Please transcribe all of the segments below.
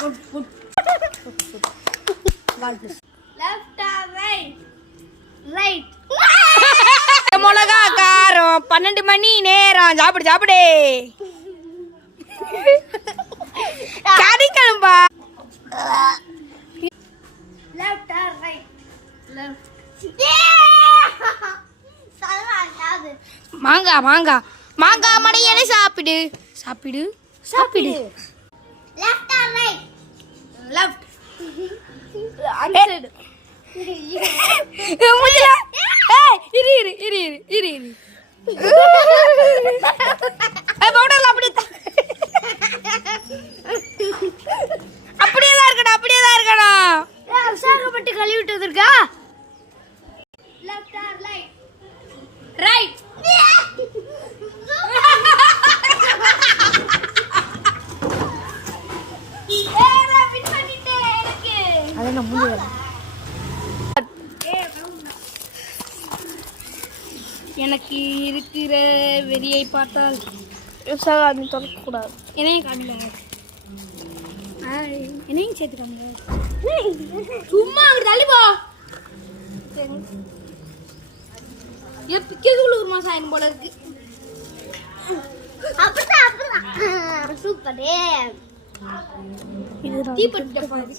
Left or right? Right. மிளகா காரம் 12 மணி நேரம் சாப்பிடு கடிக்கணும்பா. Left or right? லெஃப்ட். மாங்காய் மடையனை சாப்பிடு. Left or right? லெஃப்ட். அப்படியேதான் இருக்கணும். விசாகப்பட்டு கழுவி விட்டதற்கா? Left or right? ரைட். எனக்கு இருக்கிற வெறியை பார்த்தால் விசாகம் தொடக்கூடாது. என்னையும் காட்டல, என்னையும் சேர்த்துக்காங்க. சும்மா அங்க தள்ளிப்போ. பிக்கேக்குள்ள ஒரு மாசம் ஆயிரம் போல இருக்கு. அப்படிதான் சூப்பரே. தீப்பட்ட பாரு.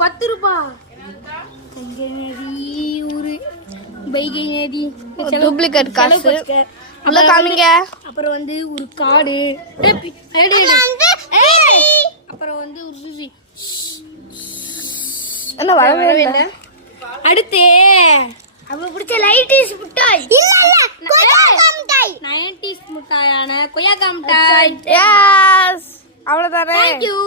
10 ரூபாய். தங்க நதி ஒரு பைகை நதி டூப்ளிகேட் காசு உள்ள காமிங்க. அப்புறம் வந்து ஒரு காடு, அப்புறம் வந்து ஒரு சுசி. என்ன வரவே இல்லை. அடுத்து அவ பிடிச்ச லைட்டிஸ் மிட்டாய். இல்ல கொய்யாக்கா மிட்டாய். 90s மிட்டாயான கொய்யாக்கா மிட்டாய். எஸ் அவ்வளவுதானே. Thank you.